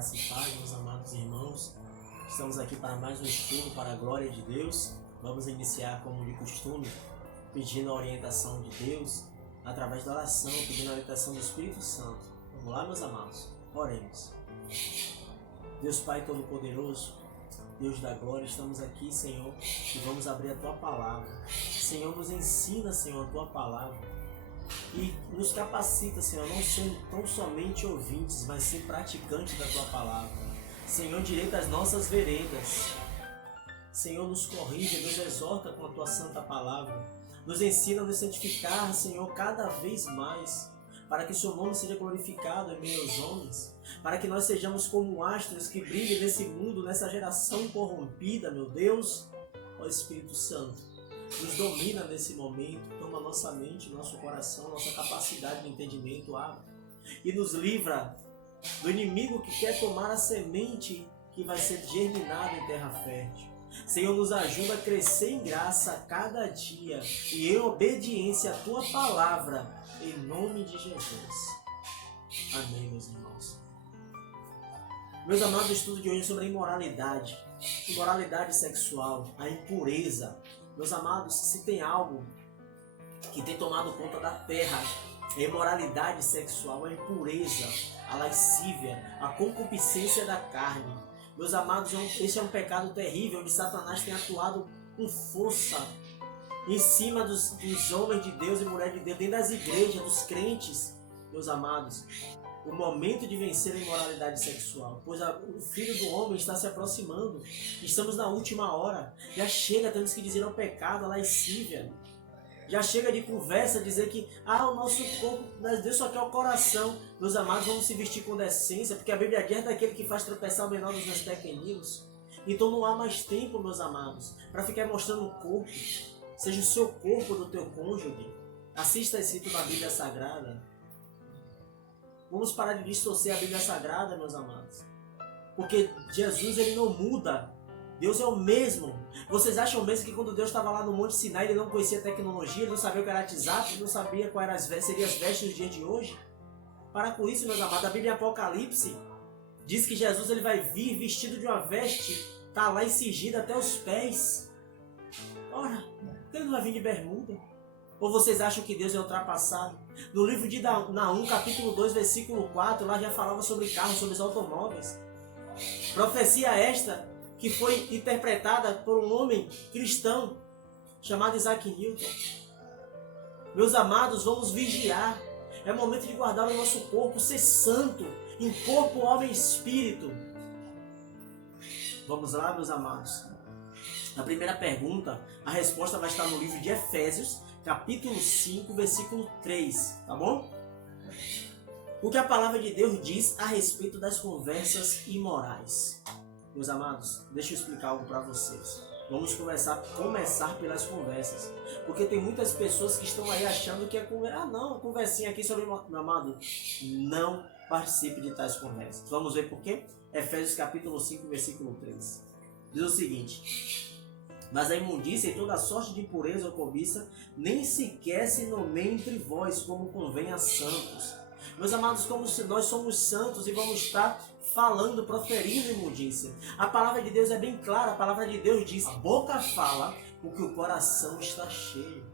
Graça e paz, meus amados irmãos. Estamos aqui para mais um estudo para a glória de Deus. Vamos iniciar, como de costume, pedindo a orientação de Deus através da oração, pedindo a orientação do Espírito Santo. Vamos lá, meus amados? Oremos. Deus Pai Todo-Poderoso, Deus da glória, estamos aqui, Senhor, e vamos abrir a Tua Palavra. Senhor, nos ensina, Senhor, a Tua Palavra. E nos capacita, Senhor, não ser tão somente ouvintes, mas ser praticantes da Tua Palavra. Senhor, direita as nossas veredas. Senhor, nos corrige, nos exorta com a Tua Santa Palavra. Nos ensina a nos santificar, Senhor, cada vez mais, para que o Seu nome seja glorificado em meio aos homens, para que nós sejamos como astros que brilhem nesse mundo, nessa geração corrompida, meu Deus. Ó Espírito Santo, nos domina nesse momento, toma nossa mente, nosso coração, nossa capacidade de entendimento, abre e nos livra do inimigo que quer tomar a semente que vai ser germinada em terra fértil. Senhor, nos ajuda a crescer em graça a cada dia e em obediência à Tua Palavra, em nome de Jesus. Amém, meus irmãos. Meus amados, o estudo de hoje é sobre a imoralidade sexual, a impureza. Meus amados, se tem algo que tem tomado conta da terra, a imoralidade sexual, a impureza, a lascívia, a concupiscência da carne. Meus amados, esse é um pecado terrível onde Satanás tem atuado com força em cima dos homens de Deus e mulheres de Deus, dentro das igrejas, dos crentes. Meus amados, o momento de vencer a imoralidade sexual, pois o Filho do Homem está se aproximando. Estamos na última hora. Já chega, temos que dizer ao pecado, a lascívia. Já chega de conversa, dizer que o nosso corpo, Deus só quer o coração. Meus amados, vamos se vestir com decência, porque a Bíblia diz daquele que faz tropeçar o menor dos meus pequeninos. Então não há mais tempo, meus amados, para ficar mostrando o corpo. Seja o seu corpo do teu cônjuge. Assista escrito na Bíblia Sagrada. Vamos parar de distorcer a Bíblia Sagrada, meus amados. Porque Jesus, Ele não muda. Deus é o mesmo. Vocês acham mesmo que quando Deus estava lá no Monte Sinai, Ele não conhecia tecnologia, Ele não sabia o que era WhatsApp, Ele não sabia quais seriam as vestes dos dias de hoje? Para com isso, meus amados. A Bíblia em Apocalipse diz que Jesus ele vai vir vestido de uma veste, está lá encingida até os pés. Ora, Ele não vai vir de bermuda? Ou vocês acham que Deus é ultrapassado? No livro de Naum, capítulo 2, versículo 4, lá já falava sobre carros, sobre os automóveis. Profecia esta que foi interpretada por um homem cristão chamado Isaac Newton. Meus amados, vamos vigiar. É momento de guardar o nosso corpo, ser santo, em corpo, alma e espírito. Vamos lá, meus amados. A primeira pergunta, a resposta vai estar no livro de Efésios, capítulo 5, versículo 3, tá bom? O que a palavra de Deus diz a respeito das conversas imorais. Meus amados, deixa eu explicar algo para vocês. Vamos começar pelas conversas. Porque tem muitas pessoas que estão aí achando que é uma conversinha aqui sobre... Meu amado, não participe de tais conversas. Vamos ver por quê? Efésios capítulo 5, versículo 3. Diz o seguinte: mas a imundícia e toda sorte de impureza ou cobiça nem sequer se nomeia entre vós, como convém a santos. Meus amados, como se nós somos santos e vamos estar falando, proferindo imundícia. A palavra de Deus é bem clara, a palavra de Deus diz: a boca fala o que o coração está cheio.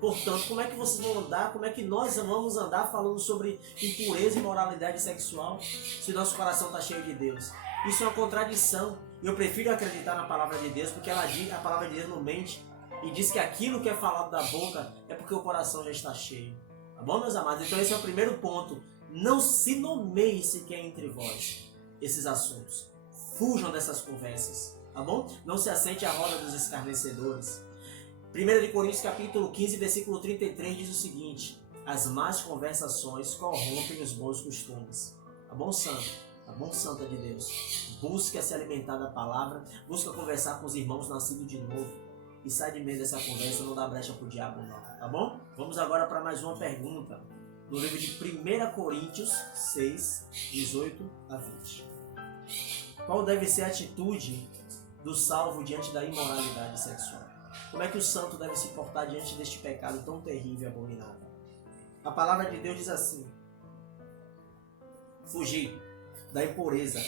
Portanto, como é que vocês vão andar, como é que nós vamos andar falando sobre impureza e imoralidade sexual se nosso coração está cheio de Deus? Isso é uma contradição. Eu prefiro acreditar na palavra de Deus, porque ela diz, a palavra de Deus não mente e diz que aquilo que é falado da boca é porque o coração já está cheio. Tá bom, meus amados? Então esse é o primeiro ponto. Não se nomeie sequer entre vós esses assuntos. Fujam dessas conversas, tá bom? Não se assente à roda dos escarnecedores. 1 Coríntios capítulo 15, versículo 33 diz o seguinte: as más conversações corrompem os bons costumes. Tá bom, santo? Tá bom, santa de Deus? Busca se alimentar da palavra, busca conversar com os irmãos nascidos de novo e sai de meio dessa conversa, não dá brecha pro diabo não, tá bom? Vamos agora para mais uma pergunta, no livro de 1 Coríntios 6, 18 a 20. Qual deve ser a atitude do salvo diante da imoralidade sexual? Como é que o santo deve se portar diante deste pecado tão terrível e abominável? A palavra de Deus diz assim: fugir da impureza.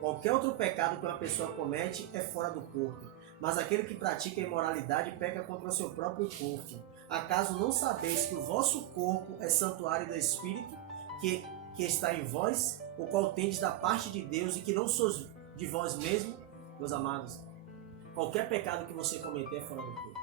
Qualquer outro pecado que uma pessoa comete é fora do corpo. Mas aquele que pratica a imoralidade peca contra o seu próprio corpo. Acaso não sabeis que o vosso corpo é santuário do Espírito que está em vós, o qual tendes da parte de Deus e que não sois de vós mesmos, meus amados? Qualquer pecado que você cometer é fora do corpo.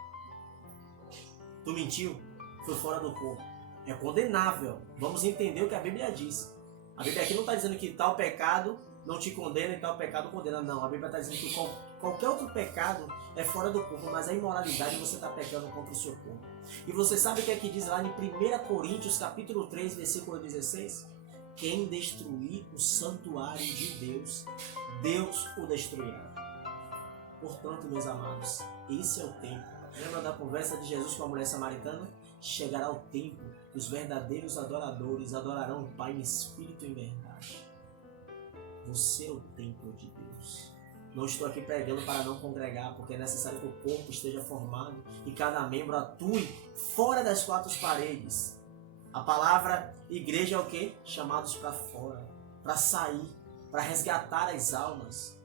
Tu mentiu? Foi fora do corpo. É condenável. Vamos entender o que a Bíblia diz. A Bíblia aqui não está dizendo que tal pecado não te condena e tal pecado condena. Não, a Bíblia está dizendo que qualquer outro pecado é fora do corpo, mas a imoralidade você está pecando contra o seu corpo. E você sabe o que é que diz lá em 1 Coríntios capítulo 3, versículo 16? Quem destruir o santuário de Deus, Deus o destruirá. Portanto, meus amados, esse é o tempo. Lembra da conversa de Jesus com a mulher samaritana? Chegará o tempo que os verdadeiros adoradores adorarão o Pai em espírito e em verdade. Você é o templo de Deus. Não estou aqui pregando para não congregar, porque é necessário que o corpo esteja formado e cada membro atue fora das quatro paredes. A palavra igreja é o quê? Chamados para fora, para sair, para resgatar as almas.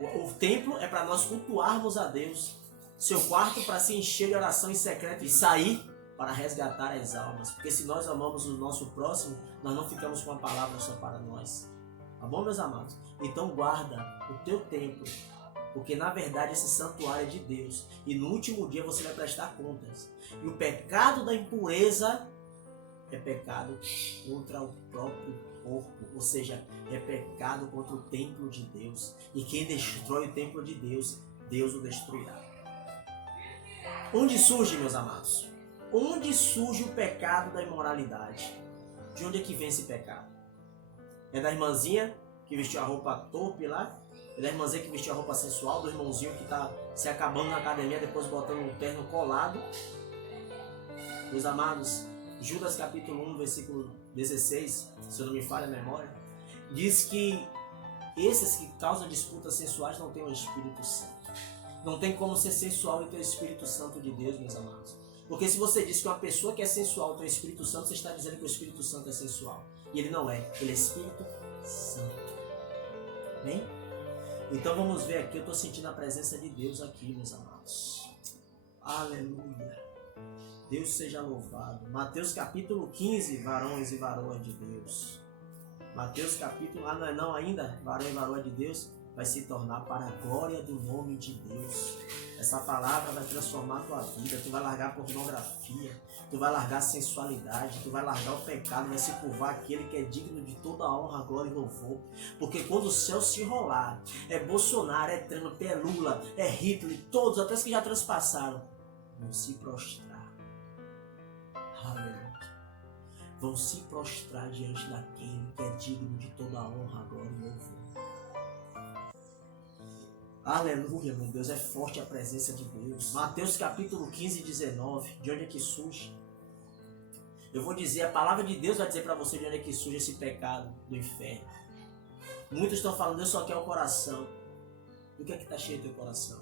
O templo é para nós cultuarmos a Deus. Seu quarto para se encher de oração em secreto e sair para resgatar as almas. Porque se nós amamos o nosso próximo, nós não ficamos com a palavra só para nós. Tá bom, meus amados? Então guarda o teu templo, porque na verdade esse santuário é de Deus. E no último dia você vai prestar contas. E o pecado da impureza é pecado contra o próprio corpo. Ou seja, é pecado contra o templo de Deus. E quem destrói o templo de Deus, Deus o destruirá. Onde surge, meus amados? Onde surge o pecado da imoralidade? De onde é que vem esse pecado? É da irmãzinha que vestiu a roupa torpe lá? É da irmãzinha que vestiu a roupa sensual? Do irmãozinho que está se acabando na academia, depois botando um terno colado? Meus amados, Judas capítulo 1, versículo 16, se eu não me falha a memória, diz que esses que causam disputas sensuais não têm o Espírito Santo. Não tem como ser sensual e ter o Espírito Santo de Deus, meus amados. Porque se você diz que uma pessoa que é sensual tem o Espírito Santo, você está dizendo que o Espírito Santo é sensual. E ele não é. Ele é Espírito Santo. Bem? Então vamos ver aqui. Eu estou sentindo a presença de Deus aqui, meus amados. Aleluia. Deus seja louvado. Mateus capítulo 15, varões e varoas de Deus. Mateus capítulo... não ainda? Varão e varoa de Deus vai se tornar para a glória do nome de Deus. Essa palavra vai transformar a tua vida. Tu vai largar a pornografia, tu vai largar a sensualidade, tu vai largar o pecado, vai se curvar aquele que é digno de toda a honra, glória e louvor. Porque quando o céu se enrolar, é Bolsonaro, é Trump, é Lula, é Hitler, todos, até os que já transpassaram, vão se prostrar. Aleluia. Vão se prostrar diante daquele que é digno de toda a honra, glória e louvor. Aleluia, meu Deus, é forte a presença de Deus. Mateus capítulo 15, 19, de onde é que surge? Eu vou dizer, a palavra de Deus vai dizer para você de onde é que surge esse pecado do inferno. Muitos estão falando, Deus só quer o coração. Do que é que está cheio do teu coração?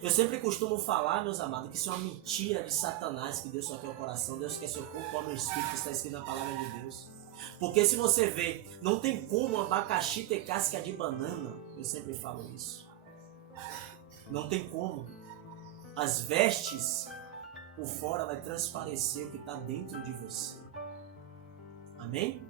Eu sempre costumo falar, meus amados, que isso é uma mentira de Satanás, que Deus só quer o coração. Deus quer seu corpo, alma e espírito, que está escrito na palavra de Deus. Porque se você vê, não tem como um abacaxi ter casca de banana. Eu sempre falo isso. Não tem como. As vestes por fora vai transparecer o que está dentro de você. Amém?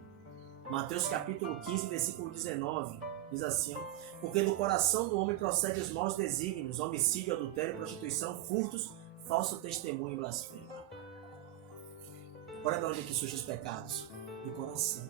Mateus capítulo 15, versículo 19, diz assim: porque do coração do homem procede os maus desígnios, homicídio, adultério, prostituição, furtos, falso testemunho e blasfêmia. Olha de onde é que surgem os pecados. Do coração.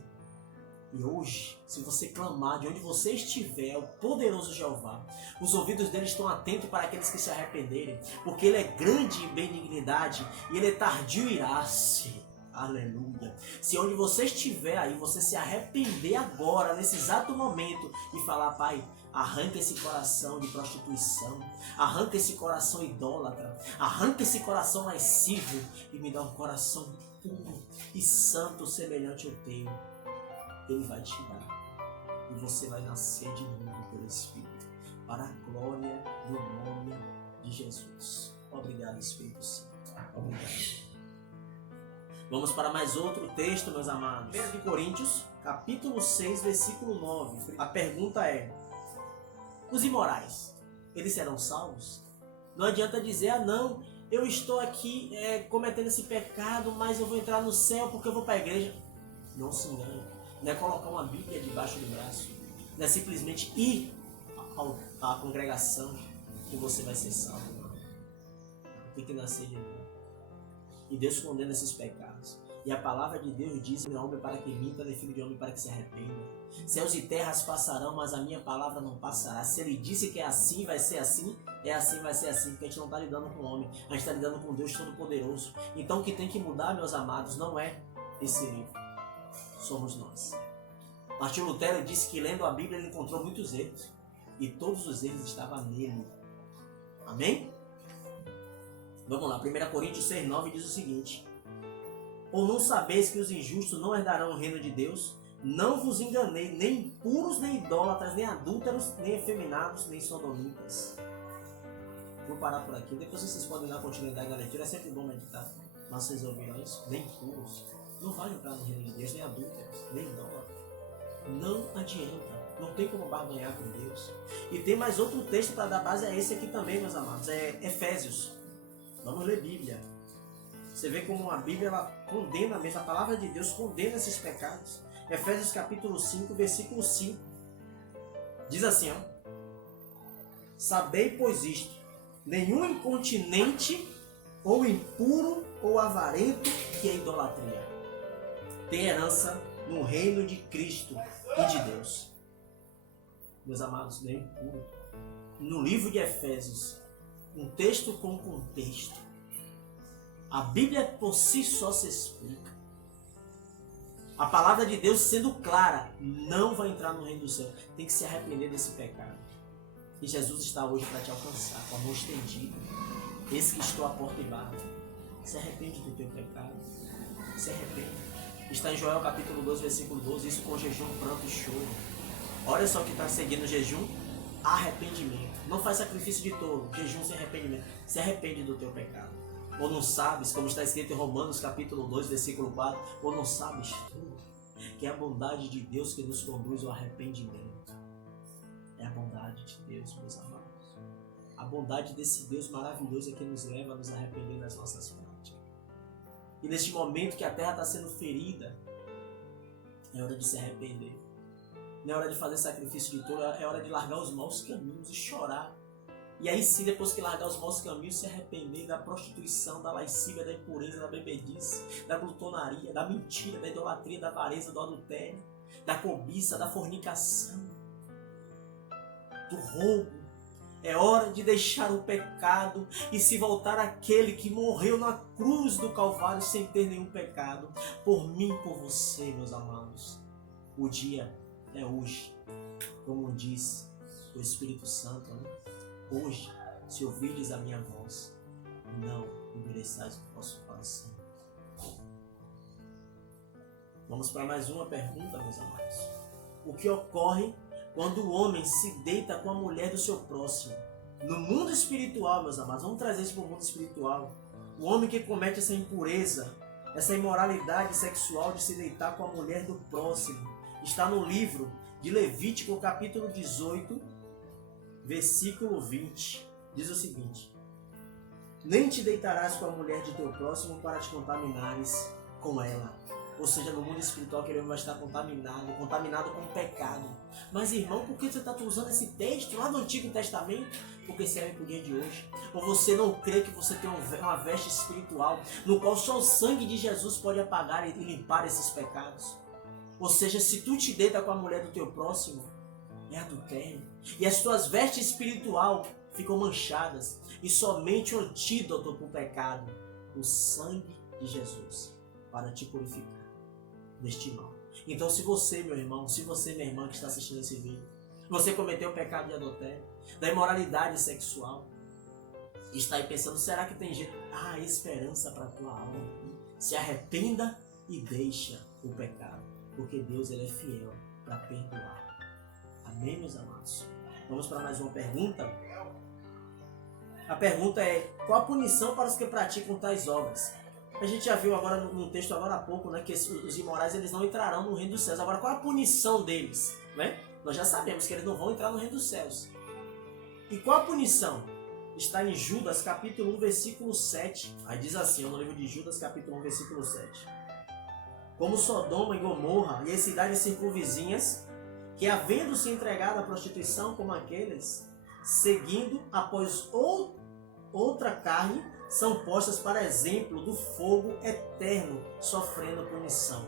E hoje, se você clamar de onde você estiver, o poderoso Jeová, os ouvidos dele estão atentos para aqueles que se arrependerem, porque ele é grande em benignidade e ele é tardio em irar-se. Aleluia. Se onde você estiver aí, você se arrepender agora, nesse exato momento, e falar: Pai, arranca esse coração de prostituição, arranca esse coração idólatra, arranca esse coração lascivo e me dá um coração puro e santo semelhante ao teu. Ele vai te dar. E você vai nascer de novo pelo Espírito. Para a glória do nome de Jesus. Obrigado, Espírito Santo. Obrigado. Vamos para mais outro texto, meus amados. 1 Coríntios, capítulo 6, versículo 9. A pergunta é: os imorais, eles serão salvos? Não adianta dizer, não, eu estou aqui cometendo esse pecado, mas eu vou entrar no céu porque eu vou para a igreja. Não se engane. Não é colocar uma Bíblia debaixo do braço. Não é simplesmente ir à congregação que você vai ser salvo. Não. Tem que nascer de novo. E Deus condena esses pecados. E a palavra de Deus diz: não é homem para que minta, nem filho de homem para que se arrependa. Céus e terras passarão, mas a minha palavra não passará. Se ele disse que é assim, vai ser assim, é assim, vai ser assim. Porque a gente não está lidando com o homem, a gente está lidando com Deus Todo-Poderoso. Então o que tem que mudar, meus amados, não é esse livro. Somos nós. Martinho Lutero disse que lendo a Bíblia ele encontrou muitos erros. E todos os erros estavam nele. Amém? Vamos lá, 1 Coríntios 6,9 diz o seguinte: ou não sabeis que os injustos não herdarão o reino de Deus? Não vos enganei, nem impuros, nem idólatras, nem adúlteros, nem efeminados, nem sodomitas. Vou parar por aqui, depois vocês podem dar continuidade na leitura, é sempre bom meditar. Mas vocês ouviram isso? Nem impuros, não vai entrar no reino de Deus, nem adúlteros, nem idólatras. Não adianta. Não tem como barganhar com Deus. E tem mais outro texto para dar base a esse aqui também, meus amados. É Efésios. Vamos ler Bíblia. Você vê como a Bíblia ela condena mesmo. A palavra de Deus condena esses pecados. Efésios capítulo 5, versículo 5. Diz assim, ó: sabei, pois isto, nenhum incontinente, ou impuro, ou avarento, que é idolatria, tem herança no reino de Cristo e de Deus. Meus amados, nem impuro. No livro de Efésios, um texto com contexto. A Bíblia por si só se explica. A palavra de Deus sendo clara, não vai entrar no reino do céu. Tem que se arrepender desse pecado. E Jesus está hoje para te alcançar, com a mão estendida. Esse que estou à porta e bato. Se arrepende do teu pecado. Se arrepende. Está em Joel capítulo 12, versículo 12. Isso com jejum, pranto e choro. Olha só o que está seguindo o jejum: arrependimento. Não faz sacrifício de tolo, jejum sem arrependimento. Se arrepende do teu pecado. Ou não sabes, como está escrito em Romanos capítulo 2, versículo 4, ou não sabes tu que é a bondade de Deus que nos conduz ao arrependimento. É a bondade de Deus, meus amados. A bondade desse Deus maravilhoso é que nos leva a nos arrepender das nossas práticas. E neste momento que a terra está sendo ferida, é hora de se arrepender. Não é hora de fazer sacrifício de tolo, é hora de largar os maus caminhos e chorar. E aí sim, depois que largar os maus caminhos, se arrepender da prostituição, da lascívia, da impureza, da bebedice, da glutonaria, da mentira, da idolatria, da avareza, do adultério, da cobiça, da fornicação, do roubo. É hora de deixar o pecado e se voltar àquele que morreu na cruz do Calvário sem ter nenhum pecado. Por mim e por você, meus amados. O dia é hoje, como diz o Espírito Santo, né? Hoje, se ouvirdes a minha voz, não endureçais o vosso coração. Vamos para mais uma pergunta, meus amados. O que ocorre quando o homem se deita com a mulher do seu próximo? No mundo espiritual, meus amados, vamos trazer isso para o mundo espiritual. O homem que comete essa impureza, essa imoralidade sexual de se deitar com a mulher do próximo, está no livro de Levítico, capítulo 18, versículo 20. Diz o seguinte: nem te deitarás com a mulher de teu próximo para te contaminares com ela. Ou seja, no mundo espiritual que ele vai estar contaminado com o pecado. Mas irmão, por que você está usando esse texto lá do Antigo Testamento? Porque serve para o dia de hoje. Ou você não crê que você tem uma veste espiritual no qual só o sangue de Jesus pode apagar e limpar esses pecados? Ou seja, se tu te deita com a mulher do teu próximo, é adultério. E as tuas vestes espiritual ficam manchadas. E somente o antídoto para o pecado, o sangue de Jesus, para te purificar deste mal. Então, se você, meu irmão, se você, minha irmã, que está assistindo esse vídeo, você cometeu o pecado de adultério, da imoralidade sexual, e está aí pensando, será que tem jeito? Há esperança para a tua alma. Se arrependa e deixa o pecado, porque Deus ele é fiel para perdoar. Amém, meus amados? Vamos para mais uma pergunta. A pergunta é: qual a punição para os que praticam tais obras? A gente já viu agora no texto agora há pouco, né, que os imorais eles não entrarão no reino dos céus. Agora, qual é a punição deles? Né? Nós já sabemos que eles não vão entrar no reino dos céus. E qual a punição? Está em Judas capítulo 1, versículo 7. Aí diz assim, no livro de Judas capítulo 1, versículo 7. Como Sodoma e Gomorra e as cidades circunvizinhas, que havendo se entregado à prostituição como aqueles, seguindo após outra carne, são postas para exemplo do fogo eterno, sofrendo punição.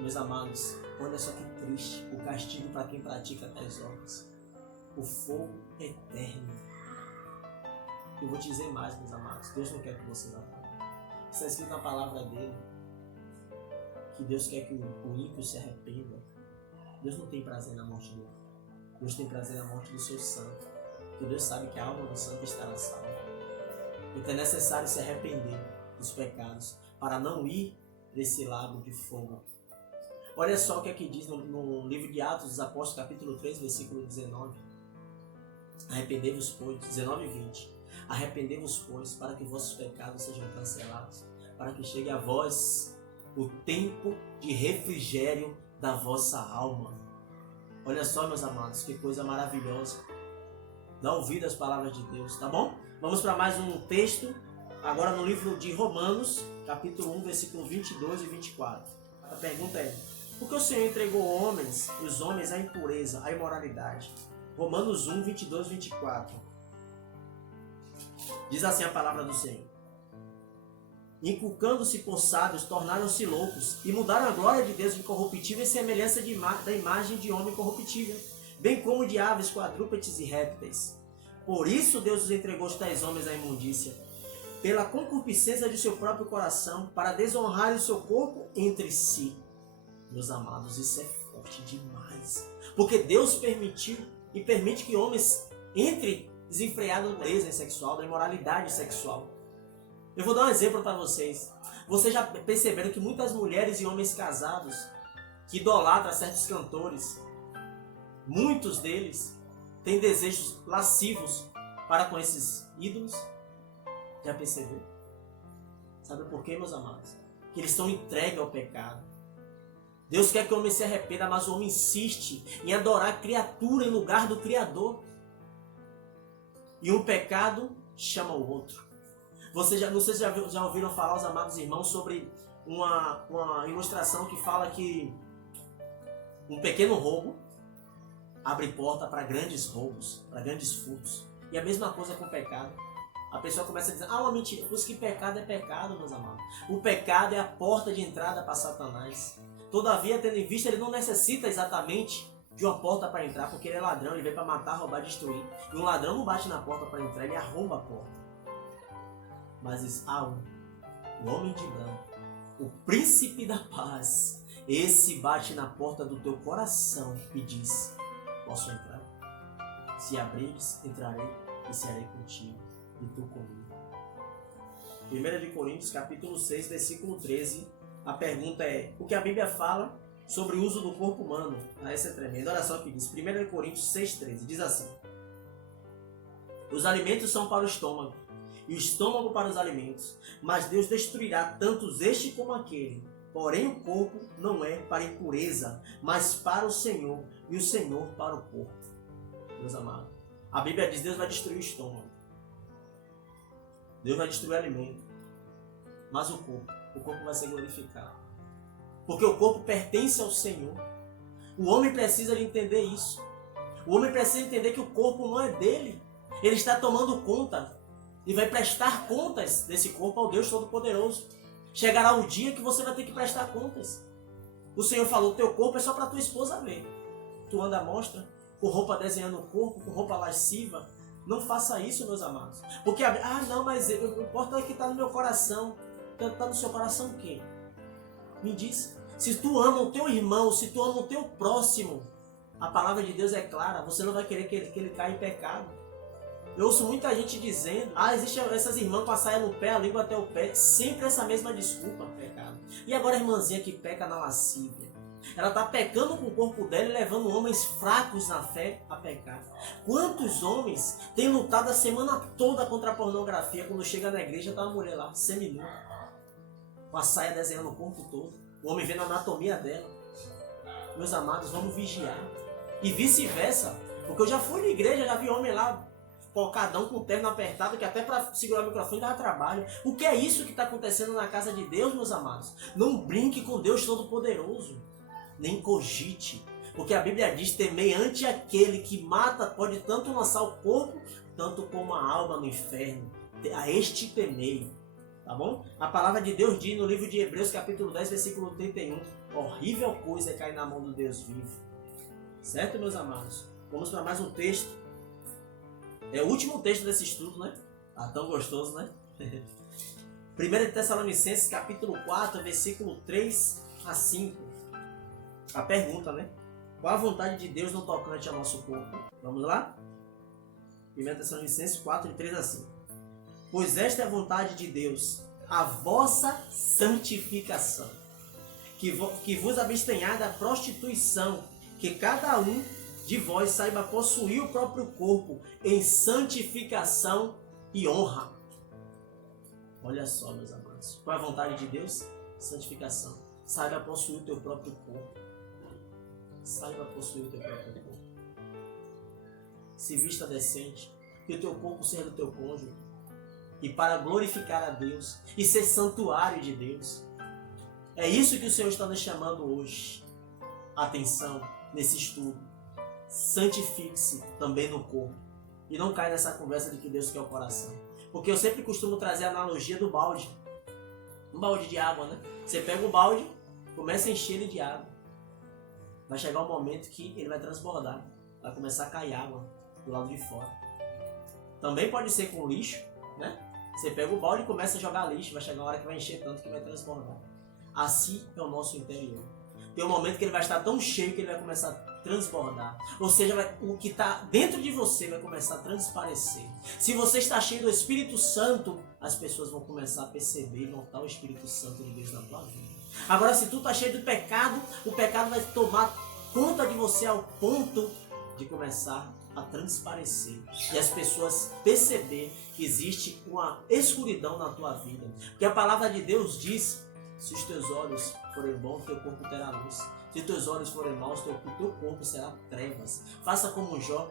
Meus amados, olha só que triste o castigo para quem pratica tais obras. O fogo eterno. Eu vou te dizer mais, meus amados, Deus não quer que você vá. Está escrito na palavra dele que Deus quer que o ímpio se arrependa. Deus não tem prazer na morte do outro. Deus tem prazer na morte do seu santo. Porque Deus sabe que a alma do santo estará salva. Então é necessário se arrepender dos pecados para não ir desse lago de fogo. Olha só o que aqui diz no livro de Atos dos Apóstolos, capítulo 3, versículo 19. Arrependei-vos, pois, 19 e 20. Arrependei-vos, pois, para que vossos pecados sejam cancelados, para que chegue a vós o tempo de refrigério da vossa alma. Olha só, meus amados, que coisa maravilhosa. Dá ouvido às palavras de Deus, tá bom? Vamos para mais um texto, agora no livro de Romanos, capítulo 1, versículo 22 e 24. A pergunta é: por que o Senhor entregou os homens à impureza, à imoralidade? Romanos 1, 22 e 24. Diz assim a palavra do Senhor: inculcando-se por sábios, tornaram-se loucos, e mudaram a glória de Deus incorruptível em semelhança da imagem de homem corruptível, bem como de aves, quadrúpedes e répteis. Por isso Deus os entregou os tais homens à imundícia, pela concupiscência de seu próprio coração, para desonrarem o seu corpo entre si. Meus amados, isso é forte demais. Porque Deus permitiu e permite que homens entrem desenfreados da beleza sexual, da imoralidade sexual. Eu vou dar um exemplo para vocês. Vocês já perceberam que muitas mulheres e homens casados que idolatram certos cantores, muitos deles têm desejos lascivos para com esses ídolos? Já percebeu? Sabe por quê, meus amados? Que eles estão entregues ao pecado. Deus quer que o homem se arrependa, mas o homem insiste em adorar a criatura em lugar do Criador. E um pecado chama o outro. Não sei se já ouviram falar, os amados irmãos, sobre uma ilustração que fala que um pequeno roubo abre porta para grandes roubos, para grandes furtos. E a mesma coisa com o pecado. A pessoa começa a dizer, uma mentira. Por isso que pecado é pecado, meus amados. O pecado é a porta de entrada para Satanás. Todavia, tendo em vista, ele não necessita exatamente de uma porta para entrar, porque ele é ladrão, ele veio para matar, roubar, destruir. E um ladrão não bate na porta para entrar, ele arromba a porta. Mas diz, o homem de branco, o príncipe da paz, esse bate na porta do teu coração e diz, posso entrar? Se abrires, entrarei e serei contigo, e tu comigo. 1 Coríntios capítulo 6, versículo 13, a pergunta é, o que a Bíblia fala sobre o uso do corpo humano? Essa é tremenda. Olha só o que diz, 1 Coríntios 6, 13, diz assim, os alimentos são para o estômago, e o estômago para os alimentos, mas Deus destruirá tanto este como aquele. Porém o corpo não é para impureza, mas para o Senhor, e o Senhor para o corpo. Meus amados, a Bíblia diz que Deus vai destruir o estômago. Deus vai destruir o alimento. Mas o corpo vai ser glorificado. Porque o corpo pertence ao Senhor. O homem precisa entender isso. O homem precisa entender que o corpo não é dele. Ele está tomando conta e vai prestar contas desse corpo ao Deus Todo-Poderoso. Chegará o dia que você vai ter que prestar contas. O Senhor falou, teu corpo é só para tua esposa ver. Tu anda à mostra, com roupa desenhando o corpo, com roupa lasciva. Não faça isso, meus amados. Porque, não, mas o importante é que está no meu coração. Está no seu coração o quê? Me diz. Se tu ama o teu irmão, se tu ama o teu próximo, a palavra de Deus é clara, você não vai querer que ele caia em pecado. Eu ouço muita gente dizendo, existem essas irmãs com a saia no pé, a língua até o pé, sempre essa mesma desculpa, pecado. E agora a irmãzinha que peca na lascívia, ela está pecando com o corpo dela e levando homens fracos na fé a pecar. Quantos homens têm lutado a semana toda contra a pornografia, quando chega na igreja está uma mulher lá, seminua. com a saia desenhando o corpo todo, o homem vendo a anatomia dela. Meus amados, vamos vigiar. E vice-versa, porque eu já fui na igreja, já vi homem lá, focadão com o terno apertado, que até para segurar o microfone dava trabalho. O que é isso que está acontecendo na casa de Deus, meus amados? Não brinque com Deus Todo-Poderoso, nem cogite, porque a Bíblia diz: temei ante aquele que mata, pode tanto lançar o corpo, tanto como a alma no inferno. A este temei. Tá bom? A palavra de Deus diz no livro de Hebreus, capítulo 10, versículo 31, horrível coisa é cair na mão do Deus vivo. Certo, meus amados? Vamos para mais um texto. É o último texto desse estudo, né? Ah, tão gostoso, né? 1 Tessalonicenses, capítulo 4, versículo 3 a 5. A pergunta, né? Qual a vontade de Deus no tocante ao nosso corpo? Vamos lá? 1 Tessalonicenses 4, de 3 a 5. Pois esta é a vontade de Deus, a vossa santificação, que vos abstenhai da prostituição, que cada um de vós saiba possuir o próprio corpo em santificação e honra. Olha só, meus amados. Qual é a vontade de Deus? Santificação. Saiba possuir o teu próprio corpo. Saiba possuir o teu próprio corpo. Se vista decente, que o teu corpo seja do teu cônjuge, e para glorificar a Deus e ser santuário de Deus. É isso que o Senhor está nos chamando hoje. Atenção nesse estudo. Santifique-se também no corpo. E não caia nessa conversa de que Deus quer o coração. Porque eu sempre costumo trazer a analogia do balde. Um balde de água, né? Você pega o balde, começa a encher ele de água. Vai chegar um momento que ele vai transbordar. Vai começar a cair água do lado de fora. Também pode ser com lixo, né? Você pega o balde e começa a jogar lixo. Vai chegar uma hora que vai encher tanto que vai transbordar. Assim é o nosso interior. Tem um momento que ele vai estar tão cheio que ele vai começar a transbordar. Ou seja, o que está dentro de você vai começar a transparecer. Se você está cheio do Espírito Santo, as pessoas vão começar a perceber e notar o Espírito Santo de Deus na tua vida. Agora, se tu está cheio do pecado, o pecado vai tomar conta de você ao ponto de começar a transparecer. E as pessoas perceber que existe uma escuridão na tua vida. Porque a palavra de Deus diz: se os teus olhos forem bons, teu corpo terá luz. Se os teus olhos forem maus, teu corpo será trevas. Faça como Jó.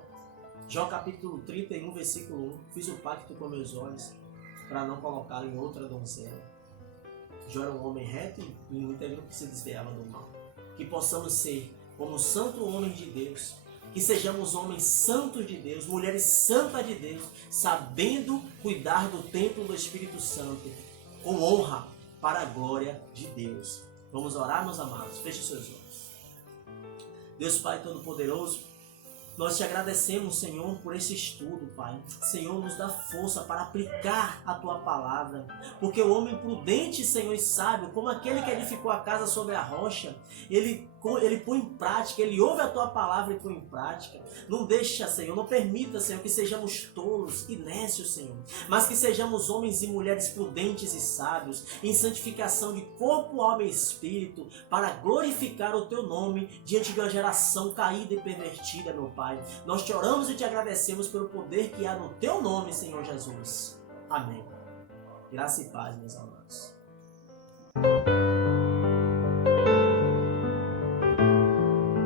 Jó capítulo 31, versículo 1. Fiz o pacto com meus olhos para não colocar em outra donzela. Jó era um homem reto e no interior que se desviava do mal. Que possamos ser como santo homem de Deus. Que sejamos homens santos de Deus, mulheres santas de Deus, sabendo cuidar do templo do Espírito Santo, com honra, para a glória de Deus. Vamos orar, meus amados? Feche seus olhos. Deus Pai Todo-Poderoso, nós te agradecemos, Senhor, por esse estudo, Pai. Senhor, nos dá força para aplicar a Tua palavra. Porque o homem prudente, Senhor, e sábio, como aquele que edificou a casa sobre a rocha, ele põe em prática, ele ouve a Tua palavra e põe em prática. Não deixa, Senhor, não permita, Senhor, que sejamos tolos e nécios, Senhor. Mas que sejamos homens e mulheres prudentes e sábios, em santificação de corpo, alma e espírito, para glorificar o Teu nome diante de uma geração caída e pervertida, meu Pai. Nós te oramos e te agradecemos pelo poder que há no Teu nome, Senhor Jesus. Amém. Graça e paz, meus amados.